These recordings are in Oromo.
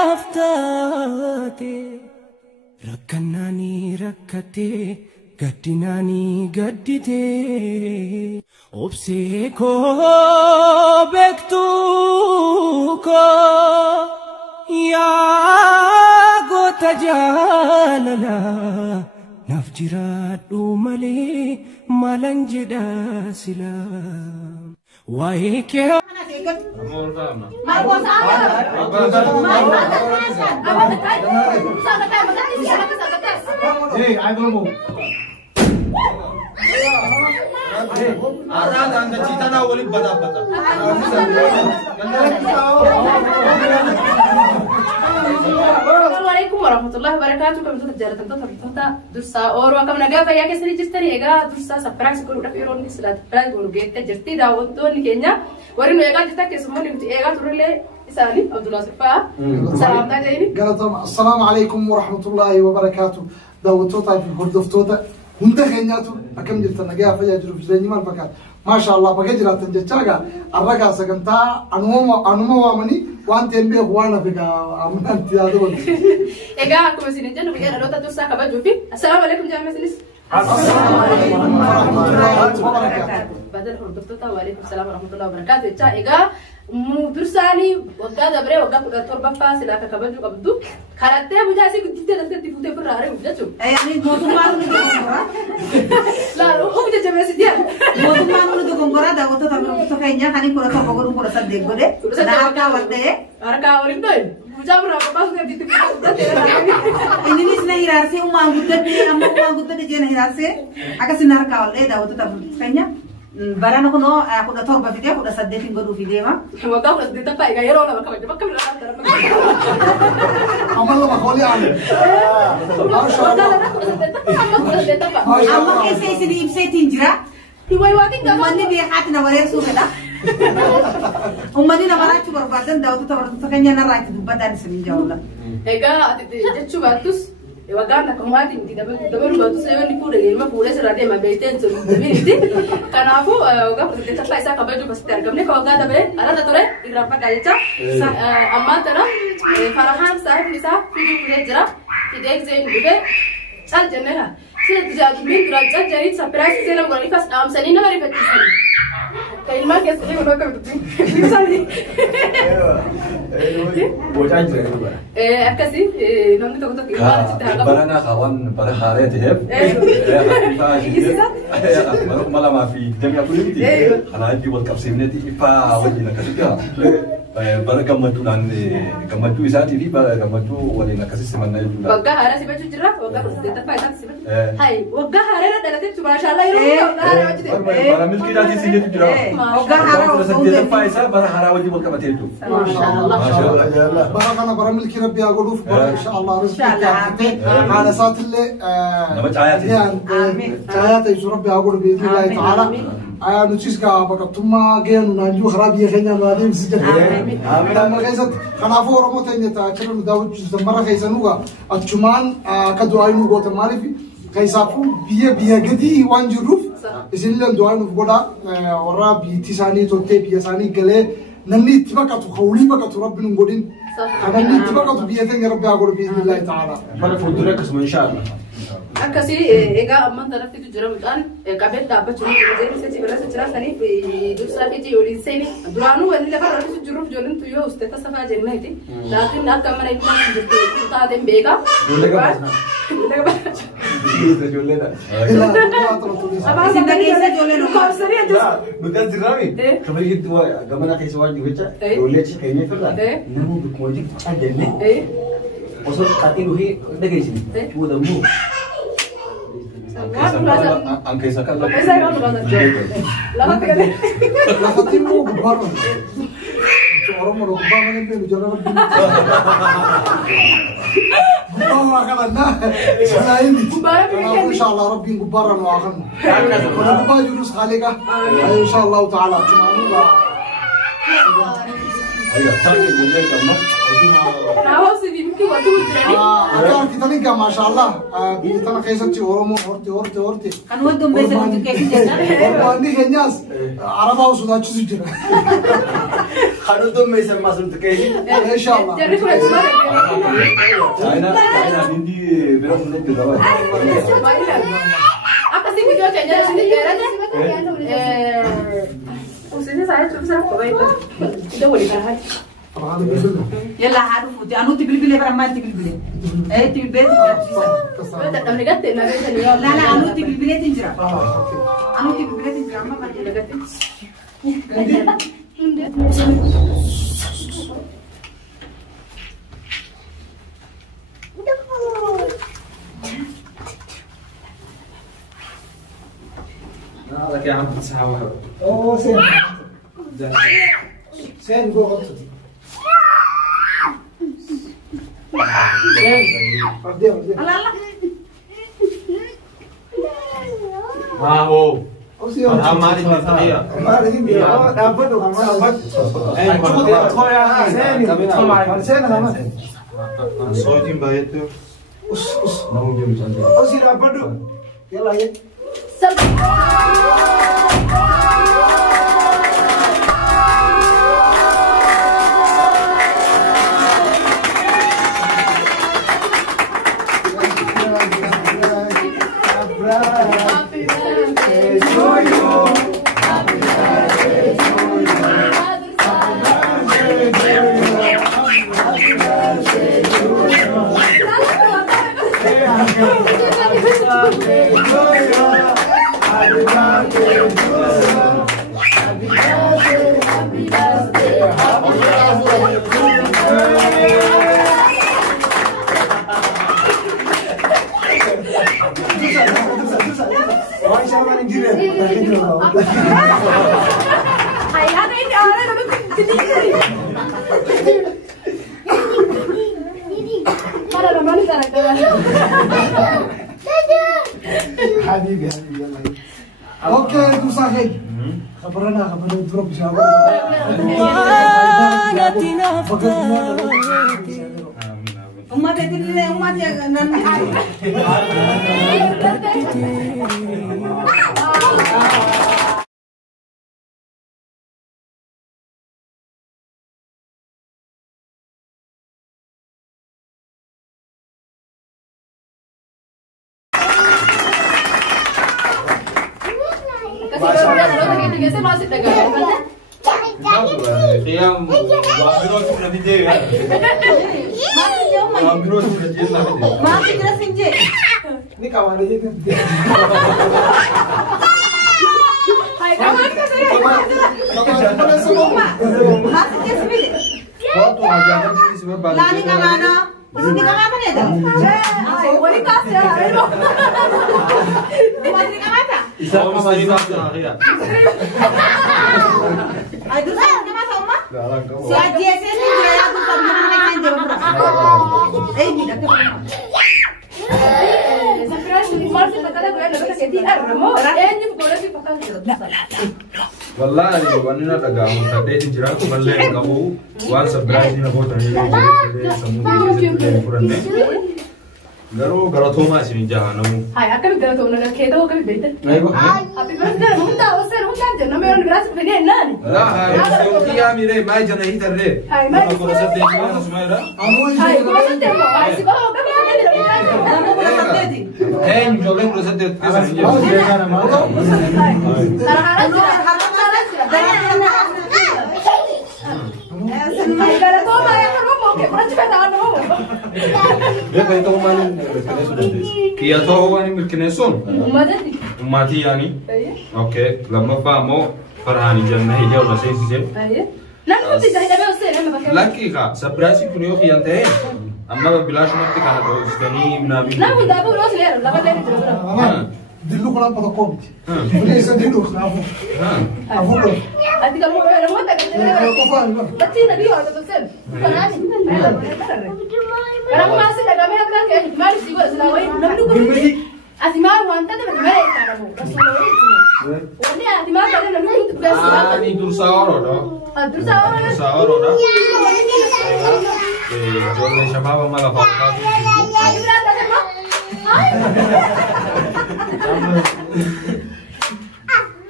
naftate rakkanani rakkate gaddinani gaddite obse ko bektu ko ya gota jalala nafjiradu male malanjeda sila waike Assalamualaikum warahmatullahi wabarakatuh. Kami tuh jalan tentu dusa orang kami naga ya kesini justru ega dusa saprak sekolah udah iron di selat prak dulu gete jadi dawet tuh nih kayaknya warin ega kita kesemua nih ega turunle isali Abdullah Sifa. Salam tadi ini. Assalamualaikum warahmatullahi wabarakatuh. Dawet tuh tapi huruf tuh هنده خيناتو أكمل جلت النجاة فجأة جروف زي ما الفكات ما شاء الله بقى جرات الجتاجا الرجال سكنتا أنوما وامني وأنت ينبه وانا فيك أمانت يا دول إيجا كمسين جنو بيجي أنا لو تدوسا كبجوفي السلام عليكم جماعة مسلس السلام عليكم ورحمة الله وبركاته بدل حردتوتا وعليكم السلام ورحمة الله وبركاته إيجا مبرساني وقعد أبرة وقعد تربى فاس لا كبجو كبدو خالته بجاسي كنت تدرك تفوت برا بجاتو يعني موضوع ما نقول لا هو بيجي جماعة سيديا موضوع ما نقول كورا ده وتو تبغى تكينيا خاني كورا تبغى كورا صدق بده ناركا وده ناركا ولين بجاب رابع باس كده تبغى ini nih senang hirarsi umang gudda di jena hirarsi agak sinar kawal deh dah waktu tahu kayaknya barang aku no aku udah tahu video aku udah sadetin baru video mah waktu aku udah ditapa ya ya orang bakal coba kamera amal lo makhluk yang masya Allah amma kese di ibse tinjra hiwaiwati nggak umani biar hati nawarir suka dah umani nawara coba badan dah waktu tahu kayaknya narai itu badan semenjauh lah ega jadi coba terus Wagana kemati tidak batu saya ni pura ya, mah pura serada mah beten tu, tapi ni karena aku wagah kita paisa kabar juga pasti tergam ni kalau ada bere, ada tu le, irapat aja cah, amma tanah Farhan sahib bisa video pura jera, tidak zain juga, cal jenera, saya jadi min belajar jadi surprise saya nak beri pas seni nak beri peti seni, kain mah kes ni kalau kau tu, seni. بوجان جري بقى أكاسي نعم تقول كذا برنا خوان برا خارج تهب malah ma fi jami'a kuliti ana ji wal kapsimneti ifa wajina kasika bara gamatu nan gamatu isati di bara gamatu wala na kasisi manna yula wagga hara si baju jirra wagga deta fa isati sibat hay wagga hara na dalate tu mashallah yiro bara milki dati sinje jirra wagga hara deta fa isa bara hara waji wal kabatetu mashallah بارك برا ملكي ربي أقول إن شاء الله رزقك على صوت اللي نبت عياتي عياتي ربي أقول بإذن الله تعالى نتشيسك بقى ثم جينا نانجو خرابي خلينا نادم سجل لما غيزت خنافو رموتين يتأكلون داود جزء مرة غيزنوها الجمان كدعاء نقول تمارفي غيزافو بيا جدي وانجروف إذن لهم دعاء نقولا ورا بيتساني توتي بيساني كله نني تبقى تخولي بقى تربي نقولين نني تبقى تبيتين ربي أقول بإذن الله تعالى مرة فودرك اسمه إن شاء الله أكاسي إيجا أمان ترى في تجربة الآن قبل دابة شنو جزء سجى بس سجى ثاني في دوسرا في جيولين سيني درانو ولا لا فرق في تجربة جولين تيو استة سفا جنة هتي لكن نات كمان إنما جبت تادم بيجا apa sih tadi saya jualan kau serius tu bukan jerami kemarin itu gambar kayak sewan juga cak boleh cik kayaknya tu lah namu berkuatik aja nih Osor kati duhi dagay sini. Udah mu. Angkai sakal. Angkai sakal tu kan. Lalu apa kali? Lalu timu baru. Orang mau rubah mana pun jalan. Gubbar kan anda. Selain gubbar kan. Insyaallah Rabbi gubbar anu akan. Kalau gubbar jurus khalika. Insyaallah Taala cuma Allah. Ayo, cari jadi kamu. Tahu sih mungkin waktu jadi. Akan kita ni kan Masya Allah. Kita nak kisah cik orang mau horti. Kan waktu besar untuk kisah orang ni kenyas. Arab awak sudah cuci je. خلوتهم ما يسمى سنتكين ان شاء الله جربوا الاسماء China hindi berapa menit ke dalam? apa sih video kayaknya sini daerahnya sini saya cuma saya kau itu itu boleh kan يلا هادو فوتي أنا تبي بلي برا ما تبي بلي إيه تبي بلي tak tak mereka tak nak لا لا أنا تبي بلي تنجرا أنا تبي بلي تنجرا ما ما تبي لك يا عم ساعة واحدة اوه سين جو غلطتي لا لا ما هو اوسي ما لي تسمية ما لي دابد سين صوتي بايت اوسي دابد يلا يلا حبيبي يلا اوكي تصاحب خبرنا دروب ان شاء الله أمة تدري أمة نن خيام وعمرو تقول في دي وعمرو تقول في دي ما في كده سنجي ini kawan aja kan hai kamu kan ما في كده سبيل waktu ajaran sih sebab لا ني كمانا بس ني كمان ده boleh kasih ya ما ني كمان Isa masih nak ya. Aduh, kemana sama? Galang kau. Si Aji sini dia aku sama mana kan jawab. Ini dah kemana? Wallahi wanita daga mutade jira malle kabu wan sabrai dina bota ni samu furanne garo thoma sini jahanamu hai akan garo thoma na khedo kabi beta happy birthday hunda osen hunda janna meron grass bene nani la hai sauti ya mire mai jana hi tarre hai mai ko sabde jana sumaira hai ko sabde mo hai si ko kabi en jolle ko sabde dia kayak tahu mana kia tahu ani milkineson ummati yani oke lama famo farhani janna hija wala sisi laki ka sabrasi kunyo khiyante amma bilash matti kana to istani minabi dillu kala pada komti ini isa dillu khafu afu ati kamu orang mana kan tapi nabi orang tu sen bukan orang masih dah kami akan ke mari sih gua selawai nabi tu asima wanta tu mana kamu rasulullah itu ini asima pada nabi tu biasa ani dursawaro do dursawaro do jolle shababa mala faqatu ayo berada kan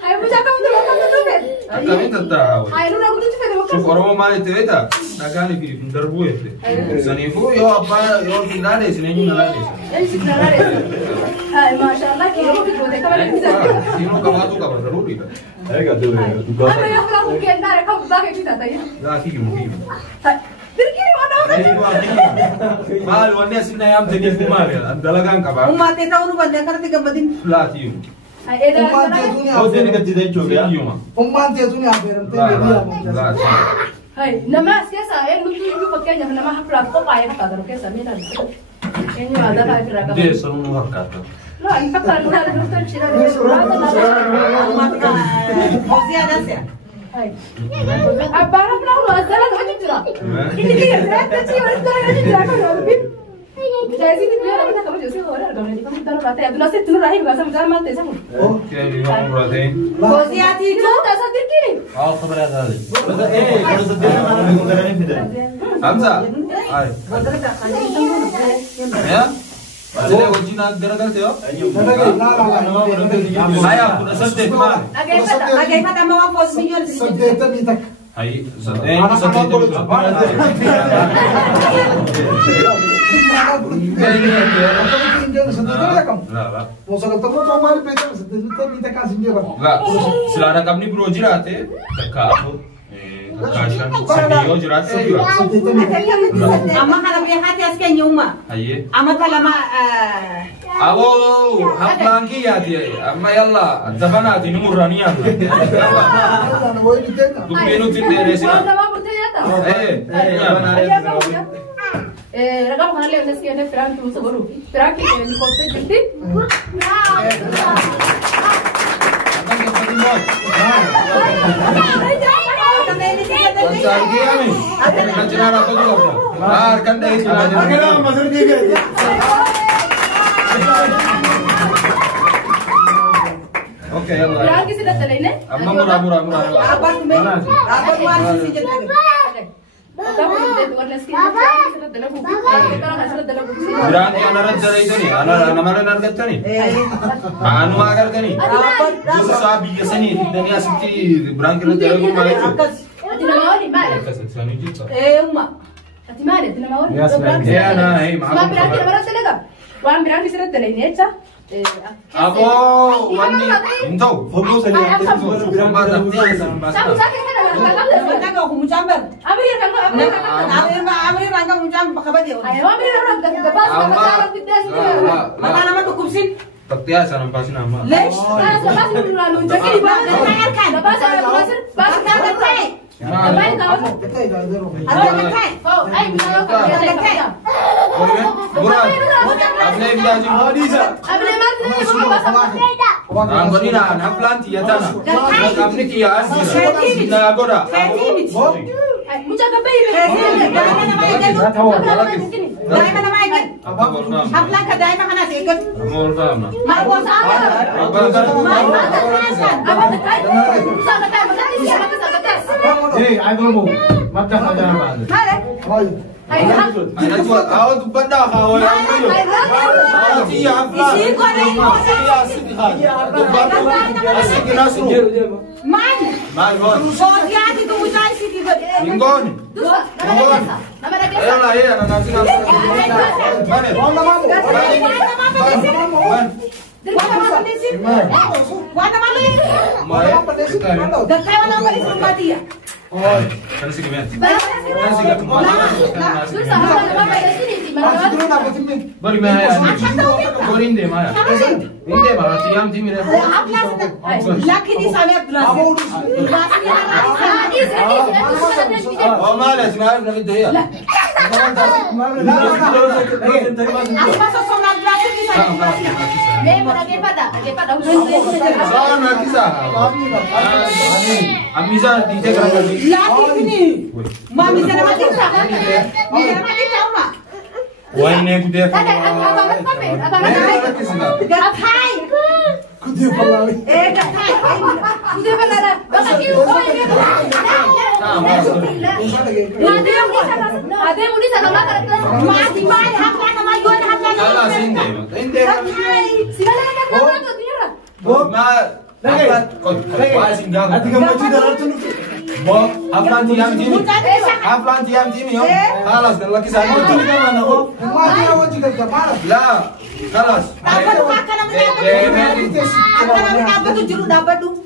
hai buja kamu tu apa tu kan kami tahu hai lu nak tu cuma شوف أروما مالي تريتا نكاني في دربوه سنيفو يو أبا يو في نادي سنينو نادي ايش تنارس هاي ما شاء الله كيلو في كوده كمان سينو كماتو كمان ضروري هيك دول انا يا اخي لو كان دار كم باقي كده طيب لا كيلو كيلو تركيني وانا مال والناس إنها يام تجيب مال الدلقان كبار وما تتاونو بدنا كرتي قبضين لا تيو هاي ايه ده هو ده نقد تدين شو يا يوم أمان تيتوني عبيرم لا لا هاي نماس كيسا ايه نتو يجو فكانيا نما حفلا فوقا يا حتى درو كيسا مينا كاني هذا لا في رقم ده سنو هركاته لا يفكر انه هذا نفتح شيء فوزيا ناسيا هاي ابارا بلا لو ازلا وجه ترى كني كده تاتي ولا ترى ترى جايزين الدنيا كده كمان جوسي هو رقم دي كم ترى راتي عبد الله تنو راهي بقى سمجار ما تسمو اوكي يوم مرتين فوزيا تيجو تصدق كيني خبر هذا بس ايه بس الدنيا ما نقول غير في ده حمزة هاي يا أنا وجينا درجات يا هاي أكون أصدق ما اجي فتا ما فوز مليون صدقتني تك هاي صدق صدق لا وصلت تمو تو مال بيت صدقتني تك عايزين لا سلارة كمني بروجراتي تكاهو كاشان سبيو جرات سبيو أما كنا بيحاتي أسكن يوما هاي أما كلام أبو هفلانكي يا دي أما يلا دفناتي نمر رانيا انا وين بدنا تبينو تندري سنا ما برتياتا رقم خلي الناس كده فرانك وصبروا فرانك اللي كوست جبتي اوكي يلا فرانك سيدا تلينه اما مرا أبغى تمين أبغى مارس سيجي Berarti anak raja itu nih, anak mana nargata nih? Anu agar kan nih? Justru sabi kesini, dan ya seperti berangkat raja itu malah itu. Tina mawani mana? Kesana juga. Uma Ati mana? Tina mawani. Ya nah, hei Ma maaf. berarti nama talaga. Wan berarti sira talaga echa. Abo, wani, entau. فوق سنة Berapa tapi Sabu sakit kan? kita kau kumucamber Amir kan? Amir rangka kumucamber kabadi Ayo amir orang dah bas bas tidak sih. mata nama tu kupsin Tapi ya sana pasti nama. lesh Bas bas lalu jadi di bas kan? Bas bas kan kan? Baik kau. بتاعي ده ada kai Oh, ay bisa kau kan? Bukan, apa yang dia aja? Abang mana? Semua bas Ang kanina, na-planti yata na. Kamni kiya, na agora. Mucha kapay. daima nama ikan haflan ka daima kana ikut Amor ka na. mau bosa ايه عايزهم ما بتاخد انا بعد Ana jual, awak tu benda kau yang itu. Awak dia apa? Dia asik kan. Tu baru asik nasu. man Malgon. bosia itu mucai sih di Ingon. Ayo lah ya, nanti nanti. Mana? Wana malu Maya. dan kaya wana malu mati ya Oh, kan sih kemen. Kan sih kemen. Bari Maya. Gorinde Maya. Inde Maya, tiam timir. lakini sampai belas Oh, Maya, sekarang nak itu ya. apa sosok belas ini Soal nak kisah. Amisa DJ kerana ni. laki ini mami sana mati tak bisa mati tak mak Wah ini aku dia. gatai كنت يفضل gatai mati mai haflan nama yon haflan Salah sinde. Sinde. gatai Ma. Kau singgah. هذه كم موجودة لا تنو Bo, أفلانتي يام تيمي أفلانتي يام تيمي يوم خلاص قال لك ساعة ما فيها وجه كده لا خلاص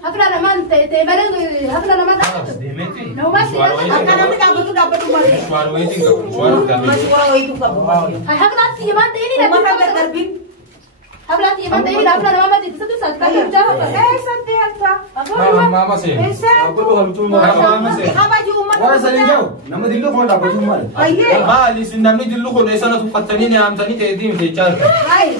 Hakla naman te barang hakla naman. No mas. Ay hakla timan te ini nabi. Hakla timan te ini hakla naman te satu saat kali jawab. Santai hakla. Mama sih. Aku tuh harus cuma. Mama sih. Orang saling jauh. Nama dillu kau dapat cuma. Ah, di sini nama dillu kau desa tu patani ni am tani te di meja. Hai.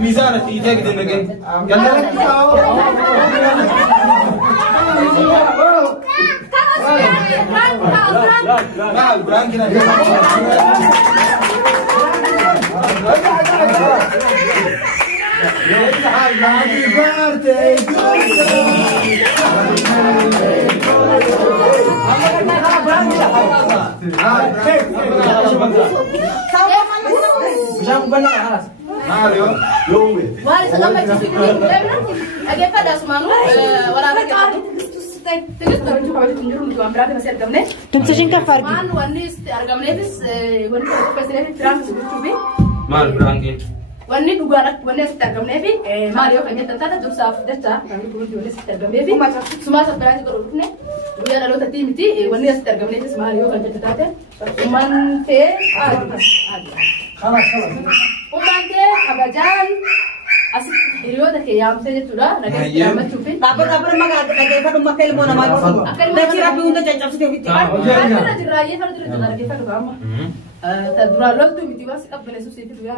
Mizan ti tek din lagi. Wala salamat sa sikulit. Agay pa da sumanu wala ba ka. Terus tahu juga kalau tunjur untuk ambil apa masih argamne. Tumsajin ka fargi. Man wani argamne bis wani pasir tram subi. Mal berangin. Wani dugarak wani argamne bi Mario kanya tentata dursa afdata kami dulu wani argamne bi. Semua sebenarnya kalau ne. Dia lalu tadi miti wani argamne bis Mario kanya tentata. Cuman te ada. خلاص Umante abajan asik iriyoda ke yam saja sudah lagi lama cupin. Dapat makan lagi pada makan mau nama itu. Dah kira pun dah cacap sudah itu. Ada jerai pada jerai lagi pada kamu. Tadura lalu tu miti was ab benesus itu ya.